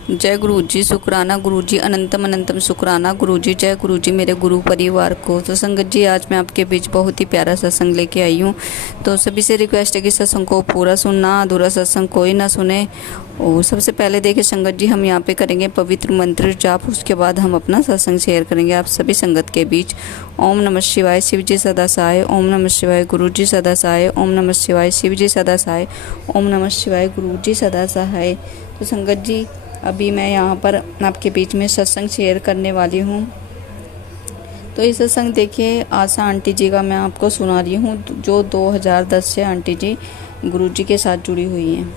जय गुरु जी, शुक्राना गुरु जी, अनंतम अनंतम शुक्राना गुरु जी। जय गुरु जी मेरे गुरु परिवार को। तो संगत जी, आज मैं आपके बीच बहुत ही प्यारा सत्संग लेके आई हूँ। तो सभी से रिक्वेस्ट है कि सत्संग को पूरा सुनना, अधूरा सत्संग कोई ना सुने। और सबसे पहले देखिए संगत जी, हम यहाँ पे करेंगे पवित्र मंत्र जाप, उसके बाद हम अपना सत्संग शेयर करेंगे आप सभी संगत के बीच। ओम नमः शिवाय, शिव जी सदा सहाय। ओम नमः शिवाय, गुरु जी सदा सहाय। ओम नमः शिवाय, शिव जी सदा सहाय। ओम नमः शिवाय, गुरु जी सदा सहाय। तो संगत जी, अभी मैं यहाँ पर आपके बीच में सत्संग शेयर करने वाली हूँ। तो ये सत्संग देखिए आशा आंटी जी का मैं आपको सुना रही हूँ, जो 2010 से आंटी जी गुरुजी के साथ जुड़ी हुई हैं।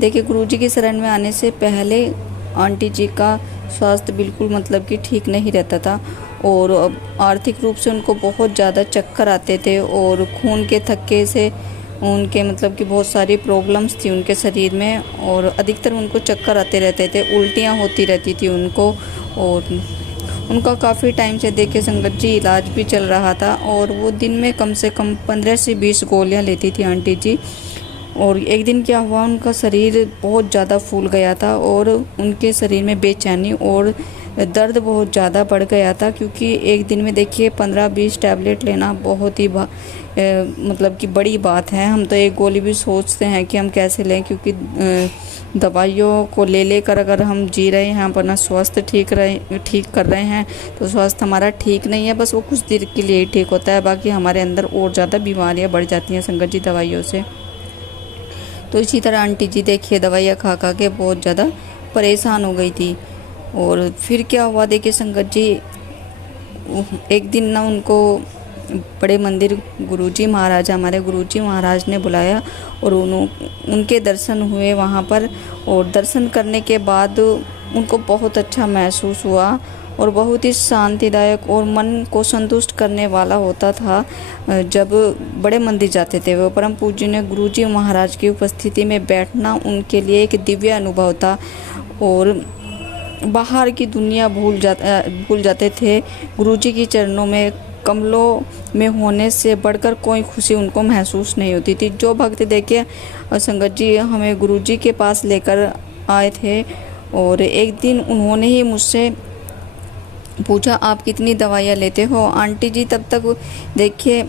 देखिए, गुरुजी की शरण में आने से पहले आंटी जी का स्वास्थ्य बिल्कुल मतलब कि ठीक नहीं रहता था, और आर्थिक रूप से उनको बहुत ज़्यादा चक्कर आते थे, और खून के थक्के से उनके मतलब कि बहुत सारी प्रॉब्लम्स थी उनके शरीर में, और अधिकतर उनको चक्कर आते रहते थे, उल्टियाँ होती रहती थी उनको। और उनका काफ़ी टाइम से देखिए संगत जी इलाज भी चल रहा था, और वो दिन में कम से कम 15 से 20 गोलियाँ लेती थी आंटी जी। और एक दिन क्या हुआ, उनका शरीर बहुत ज़्यादा फूल गया था, और उनके शरीर में बेचैनी और दर्द बहुत ज़्यादा बढ़ गया था, क्योंकि एक दिन में देखिए 15-20 टैबलेट लेना बहुत ही मतलब कि बड़ी बात है। हम तो एक गोली भी सोचते हैं कि हम कैसे लें, क्योंकि दवाइयों को ले लेकर अगर हम जी रहे हैं, अपना स्वास्थ्य ठीक कर रहे हैं, तो स्वास्थ्य हमारा ठीक नहीं है, बस वो कुछ देर के लिए ही ठीक होता है, बाकी हमारे अंदर और ज़्यादा बीमारियाँ बढ़ जाती हैं संगत जी दवाइयों से। तो इसी तरह आंटी जी देखिए दवाइयाँ खा खा के बहुत ज़्यादा परेशान हो गई थी। और फिर क्या हुआ देखिए संगत जी, एक दिन ना उनको बड़े मंदिर गुरुजी महाराज, हमारे गुरुजी महाराज ने बुलाया, और उनके दर्शन हुए वहाँ पर। और दर्शन करने के बाद उनको बहुत अच्छा महसूस हुआ, और बहुत ही शांतिदायक और मन को संतुष्ट करने वाला होता था जब बड़े मंदिर जाते थे। वो परम पूज्य ने गुरुजी महाराज की उपस्थिति में बैठना उनके लिए एक दिव्य अनुभव था, और बाहर की दुनिया भूल जाते थे। गुरुजी के चरणों में कमलों में होने से बढ़कर कोई खुशी उनको महसूस नहीं होती थी। जो भक्त देखिए संगत जी हमें गुरुजी के पास लेकर आए थे, और एक दिन उन्होंने ही मुझसे पूछा, आप कितनी दवाइयाँ लेते हो आंटी जी? तब तक देखिए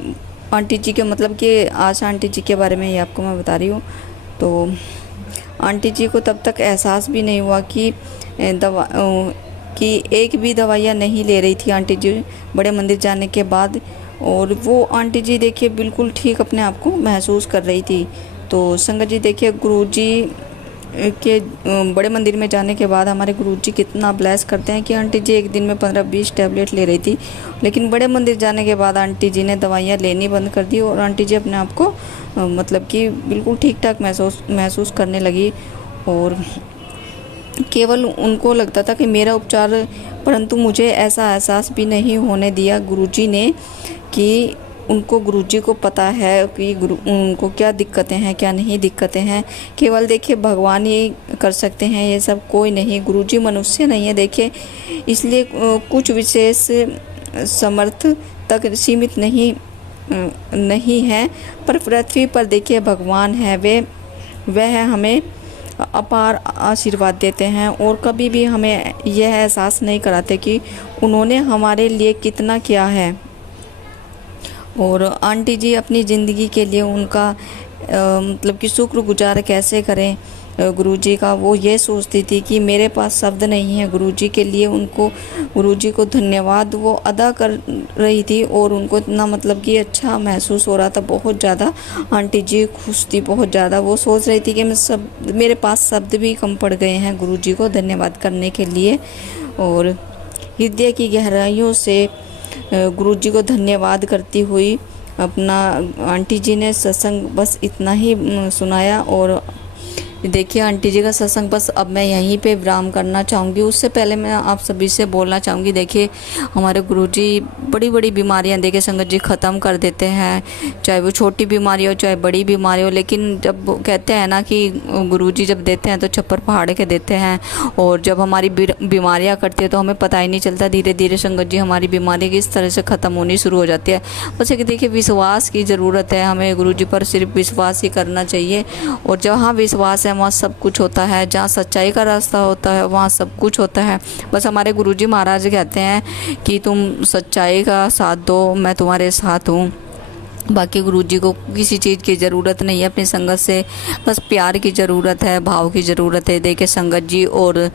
आंटी जी के मतलब कि आशा आंटी जी के बारे में ही आपको मैं बता रही हूँ। तो आंटी जी को तब तक एहसास भी नहीं हुआ कि एक भी दवाइयाँ नहीं ले रही थी आंटी जी बड़े मंदिर जाने के बाद। और वो आंटी जी देखिए बिल्कुल ठीक अपने आप को महसूस कर रही थी। तो संगत जी देखिए, गुरुजी के बड़े मंदिर में जाने के बाद हमारे गुरुजी कितना ब्लेस करते हैं कि आंटी जी एक दिन में 15-20 टैबलेट ले रही थी, लेकिन बड़े मंदिर जाने के बाद आंटी जी ने दवाइयाँ लेनी बंद कर दी, और आंटी जी अपने आप को मतलब कि बिल्कुल ठीक ठाक महसूस करने लगी। और केवल उनको लगता था कि मेरा उपचार, परंतु मुझे ऐसा एहसास भी नहीं होने दिया गुरुजी ने कि उनको गुरुजी को पता है कि उनको क्या दिक्कतें हैं, क्या नहीं दिक्कतें हैं। केवल देखिए भगवान ही कर सकते हैं ये सब, कोई नहीं। गुरुजी मनुष्य नहीं है देखिए, इसलिए कुछ विशेष समर्थ तक सीमित नहीं है, पर पृथ्वी पर देखिए भगवान है, वह हमें अपार आशीर्वाद देते हैं, और कभी भी हमें यह एहसास नहीं कराते कि उन्होंने हमारे लिए कितना किया है। और आंटी जी अपनी ज़िंदगी के लिए उनका मतलब कि शुक्रगुजार कैसे करें गुरुजी का, वो ये सोचती थी कि मेरे पास शब्द नहीं है गुरुजी के लिए। उनको गुरुजी को धन्यवाद वो अदा कर रही थी, और उनको इतना मतलब कि अच्छा महसूस हो रहा था, बहुत ज़्यादा आंटी जी खुश थी, बहुत ज़्यादा। वो सोच रही थी कि मेरे पास शब्द भी कम पड़ गए हैं गुरुजी को धन्यवाद करने के लिए। और हृदय की गहराइयों से गुरुजी को धन्यवाद करती हुई अपना आंटी जी ने सत्संग बस इतना ही सुनाया। और देखिए आंटी जी का सत्संग बस अब मैं यहीं पे विराम करना चाहूँगी। उससे पहले मैं आप सभी से बोलना चाहूँगी, देखिए हमारे गुरुजी बड़ी बड़ी बीमारियाँ देखिए संगत जी ख़त्म कर देते हैं, चाहे वो छोटी बीमारी हो चाहे बड़ी बीमारी हो। लेकिन जब कहते हैं ना कि गुरुजी जब देते हैं तो छप्पर पहाड़ के देते हैं, और जब हमारी बीमारियाँ करती है तो हमें पता ही नहीं चलता, धीरे धीरे संगत जी हमारी बीमारी किस तरह से ख़त्म होनी शुरू हो जाती है। बस एक देखिए विश्वास की ज़रूरत है, हमें गुरुजी पर सिर्फ विश्वास ही करना चाहिए, और जहाँ विश्वास है है वहाँ सब कुछ होता है, जहाँ सच्चाई का रास्ता होता है वहाँ सब कुछ होता है। बस हमारे गुरुजी महाराज कहते हैं कि तुम सच्चाई का साथ दो, मैं तुम्हारे साथ हूँ। बाकी गुरुजी को किसी चीज़ की ज़रूरत नहीं है अपनी संगत से, बस प्यार की ज़रूरत है, भाव की ज़रूरत है। देखिए संगत जी, और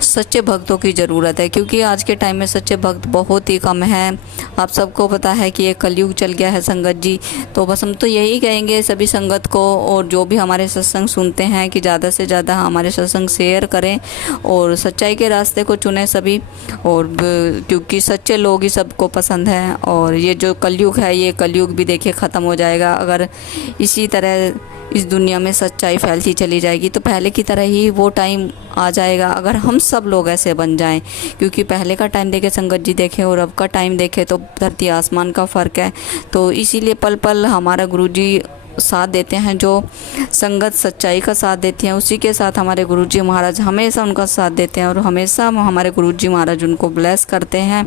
सच्चे भक्तों की ज़रूरत है, क्योंकि आज के टाइम में सच्चे भक्त बहुत ही कम हैं। आप सबको पता है कि ये कलयुग चल गया है संगत जी। तो बस हम तो यही कहेंगे सभी संगत को, और जो भी हमारे सत्संग सुनते हैं, कि ज़्यादा से ज़्यादा हमारे सत्संग शेयर करें और सच्चाई के रास्ते को चुनें सभी। और क्योंकि सच्चे लोग ही सबको पसंद है। और ये जो कलयुग है, ये कलयुग भी देखिए ख़त्म हो जाएगा अगर इसी तरह इस दुनिया में सच्चाई फैलती चली जाएगी। तो पहले की तरह ही वो टाइम आ जाएगा अगर हम सब लोग ऐसे बन जाएं। क्योंकि पहले का टाइम देखे संगत जी देखें और अब का टाइम देखें तो धरती आसमान का फ़र्क है। तो इसीलिए पल पल हमारा गुरुजी साथ देते हैं, जो संगत सच्चाई का साथ देती हैं, उसी के साथ हमारे गुरुजी महाराज हमेशा उनका साथ देते हैं और हमेशा हमारे गुरुजी महाराज उनको ब्लेस करते हैं।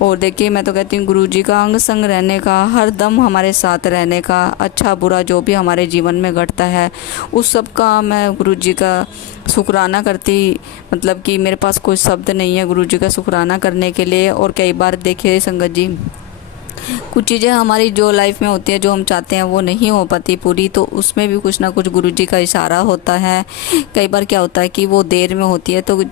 और देखिए मैं तो कहती हूँ गुरुजी का अंग संग रहने का, हर दम हमारे साथ रहने का, अच्छा बुरा जो भी हमारे जीवन में घटता है उस सब का मैं गुरुजी का शुक्राना करती, मतलब कि मेरे पास कोई शब्द नहीं है गुरुजी का शुक्राना करने के लिए। और कई बार देखिए संगत जी, कुछ चीज़ें हमारी जो लाइफ में होती है, जो हम चाहते हैं वो नहीं हो पाती पूरी, तो उसमें भी कुछ ना कुछ गुरुजी का इशारा होता है। कई बार क्या होता है कि वो देर में होती है, तो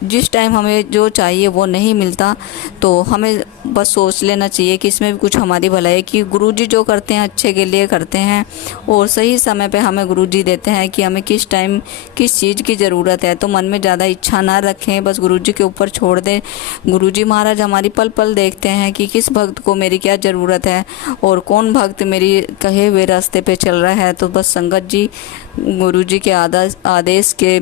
जिस टाइम हमें जो चाहिए वो नहीं मिलता, तो हमें बस सोच लेना चाहिए कि इसमें भी कुछ हमारी भलाई है, कि गुरुजी जो करते हैं अच्छे के लिए करते हैं। और सही समय पे हमें गुरुजी देते हैं कि हमें किस टाइम किस चीज़ की ज़रूरत है। तो मन में ज़्यादा इच्छा ना रखें, बस गुरुजी के ऊपर छोड़ दें। गुरुजी महाराज हमारी पल पल देखते हैं कि किस भक्त को मेरी क्या ज़रूरत है और कौन भक्त मेरी कहे हुए रास्ते पे चल रहा है। तो बस संगत जी, गुरुजी के आदेश के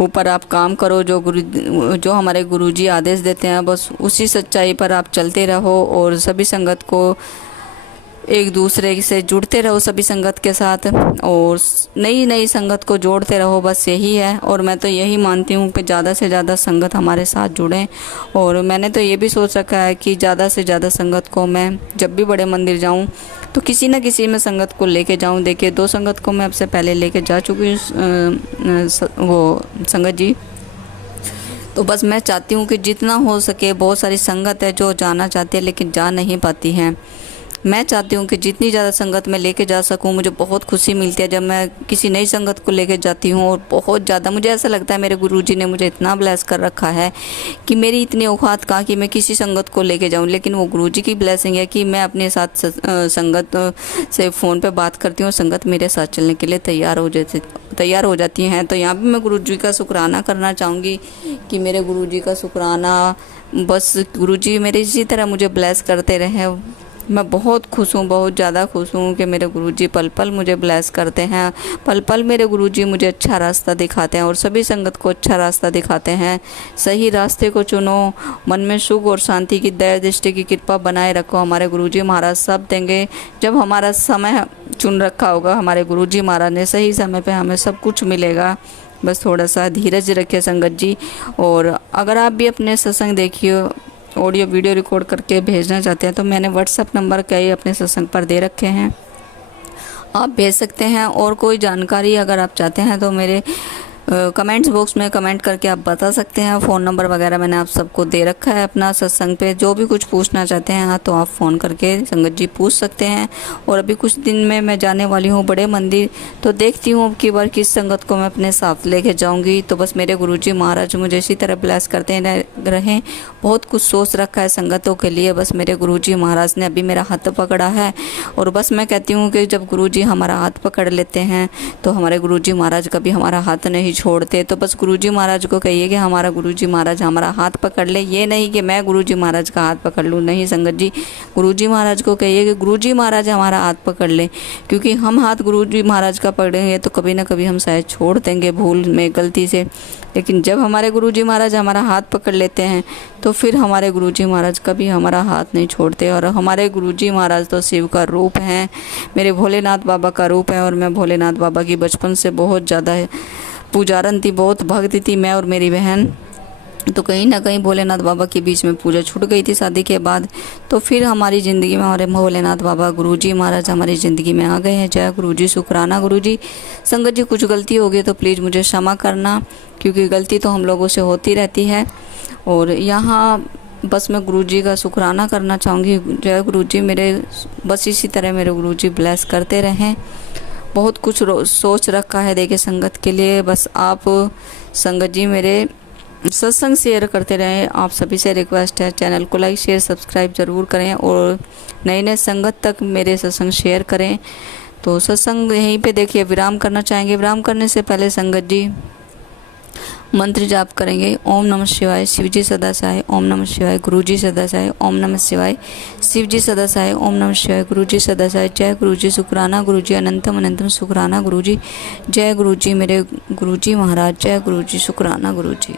ऊपर आप काम करो, जो हमारे गुरुजी आदेश देते हैं बस उसी सच्चाई पर आप चलते रहो। और सभी संगत को एक दूसरे से जुड़ते रहो, सभी संगत के साथ, और नई नई संगत को जोड़ते रहो, बस यही है। और मैं तो यही मानती हूँ कि ज़्यादा से ज़्यादा संगत हमारे साथ जुड़ें। और मैंने तो ये भी सोच रखा है कि ज़्यादा से ज़्यादा संगत को मैं जब भी बड़े मंदिर जाऊँ तो किसी न किसी में संगत को लेके जाऊँ। देखिए 2 संगत को मैं अब से पहले लेके जा चुकी हूँ वो संगत जी। तो बस मैं चाहती हूँ कि जितना हो सके, बहुत सारी संगत है जो जाना चाहती है लेकिन जा नहीं पाती हैं। मैं चाहती हूँ कि जितनी ज़्यादा संगत मैं लेके जा सकूँ। मुझे बहुत खुशी मिलती है जब मैं किसी नई संगत को लेके जाती हूँ, और बहुत ज़्यादा मुझे ऐसा लगता है मेरे गुरुजी ने मुझे इतना ब्लेस कर रखा है कि मेरी इतनी औकात कहाँ कि मैं किसी संगत को लेके जाऊँ। लेकिन वो गुरुजी की ब्लेसिंग है कि मैं अपने साथ संगत से फ़ोन पे बात करती हूँ, संगत मेरे साथ चलने के लिए तैयार हो जाती हैं। तो यहाँ भी मैं गुरुजी का शुक्राना करना चाहूँगी कि मेरे गुरुजी का शुक्राना, बस गुरुजी मेरे इसी तरह मुझे ब्लेस करते रहें। मैं बहुत खुश हूँ, बहुत ज़्यादा खुश हूँ कि मेरे गुरुजी पल पल मुझे ब्लेस करते हैं। पल पल मेरे गुरुजी मुझे अच्छा रास्ता दिखाते हैं और सभी संगत को अच्छा रास्ता दिखाते हैं। सही रास्ते को चुनो, मन में सुख और शांति की दया दृष्टि की कृपा बनाए रखो। हमारे गुरुजी महाराज सब देंगे। जब हमारा समय चुन रखा होगा हमारे गुरुजी महाराज ने, सही समय पे हमें सब कुछ मिलेगा। बस थोड़ा सा धीरज रखिए संगत जी। और अगर आप भी अपने सत्संग देखिए, ऑडियो वीडियो रिकॉर्ड करके भेजना चाहते हैं, तो मैंने व्हाट्सएप नंबर कई अपने सत्संग पर दे रखे हैं, आप भेज सकते हैं। और कोई जानकारी अगर आप चाहते हैं तो मेरे कमेंट्स बॉक्स में कमेंट करके आप बता सकते हैं। फ़ोन नंबर वगैरह मैंने आप सबको दे रखा है अपना सत्संग पे। जो भी कुछ पूछना चाहते हैं तो आप फ़ोन करके संगत जी पूछ सकते हैं। और अभी कुछ दिन में मैं जाने वाली हूँ बड़े मंदिर, तो देखती हूँ अब की बार किस संगत को मैं अपने साथ लेके जाऊँगी। तो बस मेरे गुरुजी महाराज मुझे इसी तरह ब्लेस करते रहें। बहुत कुछ सोच रखा है संगतों के लिए, बस मेरे गुरुजी महाराज ने अभी मेरा हाथ पकड़ा है। और बस मैं कहती हूँ कि जब गुरुजी हमारा हाथ पकड़ लेते हैं तो हमारे गुरुजी महाराज कभी हमारा हाथ नहीं छोड़ते। तो बस गुरुजी महाराज को कहिए कि हमारा गुरुजी महाराज हमारा हाथ पकड़ ले। ये नहीं कि मैं गुरुजी महाराज का हाथ पकड़ लूँ, नहीं संगत जी, गुरुजी महाराज को कहिए कि गुरुजी महाराज हमारा हाथ पकड़ ले। क्योंकि हम हाथ गुरुजी महाराज का पकड़ेंगे तो कभी ना कभी हम शायद छोड़ देंगे भूल में, गलती से। लेकिन जब हमारे गुरुजी महाराज हमारा हाथ पकड़ लेते हैं तो फिर हमारे गुरुजी महाराज कभी हमारा हाथ नहीं छोड़ते। और हमारे गुरुजी महाराज तो शिव का रूप हैं, मेरे भोलेनाथ बाबा का रूप है। और मैं भोलेनाथ बाबा की बचपन से बहुत ज़्यादा पुजारन थी, बहुत भक्ति थी मैं और मेरी बहन। तो कहीं ना कहीं भोलेनाथ बाबा के बीच में पूजा छूट गई थी शादी के बाद। तो फिर हमारी ज़िंदगी में हमारे भोलेनाथ बाबा गुरुजी महाराज हमारी ज़िंदगी में आ गए हैं। जय गुरुजी, शुक्राना गुरुजी। संगत जी, कुछ गलती हो गई तो प्लीज़ मुझे क्षमा करना, क्योंकि गलती तो हम लोगों से होती रहती है। और यहाँ बस मैं गुरुजी का शुक्राना करना चाहूँगी। जय गुरुजी, मेरे बस इसी तरह मेरे गुरुजी ब्लेस करते रहें। बहुत कुछ सोच रखा है देखिए संगत के लिए। बस आप संगत जी मेरे सत्संग शेयर करते रहें। आप सभी से रिक्वेस्ट है, चैनल को लाइक शेयर सब्सक्राइब ज़रूर करें और नए नए संगत तक मेरे सत्संग शेयर करें। तो सत्संग यहीं पे देखिए विराम करना चाहेंगे। विराम करने से पहले संगत जी मंत्र जाप करेंगे। ओम नमः शिवाय, शिव जी सदा सहाय। ओम नमः शिवाय, गुरु जी सदा सहाय। ओम नमः शिवाय, शिव जी सदा सहाय। ओम नमः शिवाय, गुरु जी सदा सहाय। जय गुरु जी, शुक्राना गुरु जी, अनंतम अनंतम शुक्राना गुरु जी। जय गुरु जी मेरे गुरु जी महाराज। जय गुरु जी, शुक्राना गुरु जी।